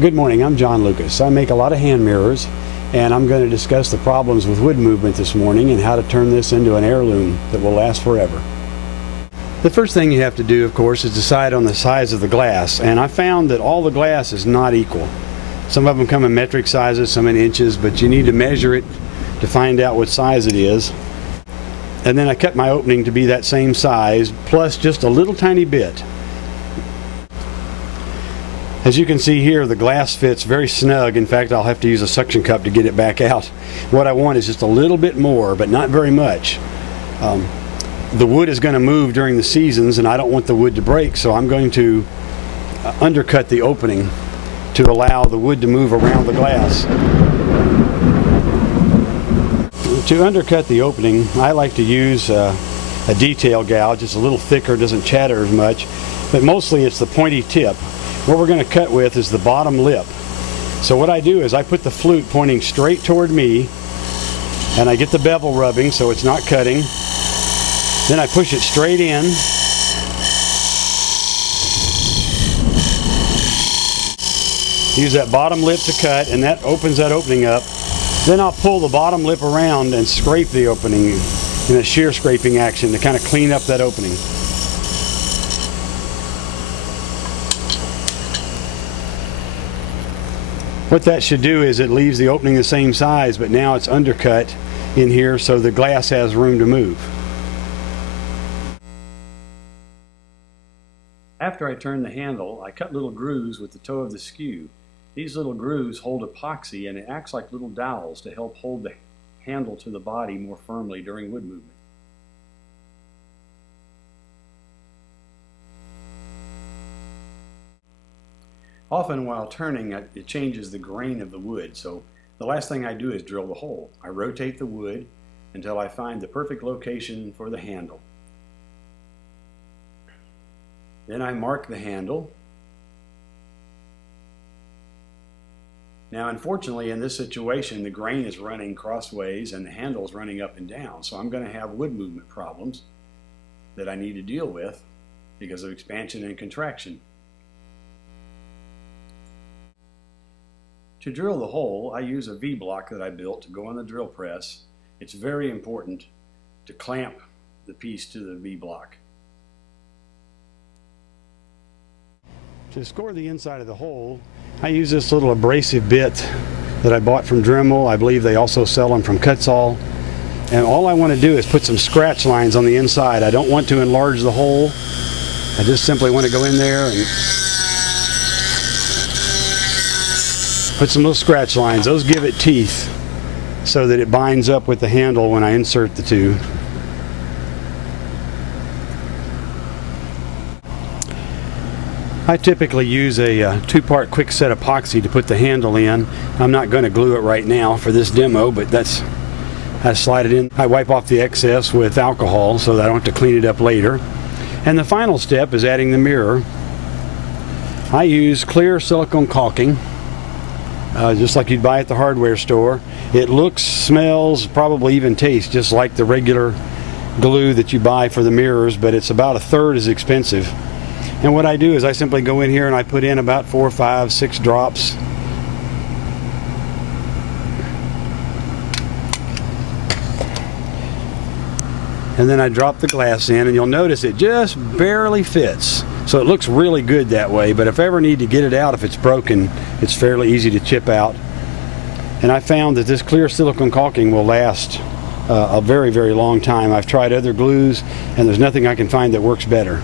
Good morning, I'm John Lucas. I make a lot of hand mirrors, and I'm going to discuss the problems with wood movement this morning and how to turn this into an heirloom that will last forever. The first thing you have to do, of course, is decide on the size of the glass, and I found that all the glass is not equal. Some of them come in metric sizes, some in inches, but you need to measure it to find out what size it is. And then I cut my opening to be that same size, plus just a little tiny bit. As you can see here, the glass fits very snug. In fact, I'll have to use a suction cup to get it back out. What I want is just a little bit more, but not very much. The wood is going to move during the seasons, and I don't want the wood to break, so I'm going to undercut the opening to allow the wood to move around the glass. To undercut the opening, I like to use a detail gouge. It's a little thicker, doesn't chatter as much, but mostly it's the pointy tip. What we're going to cut with is the bottom lip. So what I do is I put the flute pointing straight toward me, and I get the bevel rubbing so it's not cutting. Then I push it straight in. Use that bottom lip to cut, and that opens that opening up. Then I'll pull the bottom lip around and scrape the opening in a shear scraping action to kind of clean up that opening. What that should do is it leaves the opening the same size, but now it's undercut in here so the glass has room to move. After I turn the handle, I cut little grooves with the toe of the skew. These little grooves hold epoxy, and it acts like little dowels to help hold the handle to the body more firmly during wood movement. Often while turning, it changes the grain of the wood, so the last thing I do is drill the hole. I rotate the wood until I find the perfect location for the handle. Then I mark the handle. Now, unfortunately, in this situation, the grain is running crossways and the handle is running up and down, so I'm going to have wood movement problems that I need to deal with because of expansion and contraction. To drill the hole, I use a V-block that I built to go on the drill press. It's very important to clamp the piece to the V-block. To score the inside of the hole, I use this little abrasive bit that I bought from Dremel. I believe they also sell them from Kutzall. And all I want to do is put some scratch lines on the inside. I don't want to enlarge the hole. I just simply want to go in there and put some little scratch lines. Those give it teeth so that it binds up with the handle when I insert the two. I typically use a two-part quick-set epoxy to put the handle in. I'm not going to glue it right now for this demo, but I slide it in. I wipe off the excess with alcohol so that I don't have to clean it up later. And the final step is adding the mirror. I use clear silicone caulking. Just like you'd buy at the hardware store. It looks, smells, probably even tastes just like the regular glue that you buy for the mirrors, but it's about a third as expensive. And what I do is I simply go in here and I put in about 4, 5, 6 drops. And then I drop the glass in, and you'll notice it just barely fits. So it looks really good that way, but if I ever need to get it out, if it's broken, it's fairly easy to chip out. And I found that this clear silicone caulking will last a very, very long time. I've tried other glues, and there's nothing I can find that works better.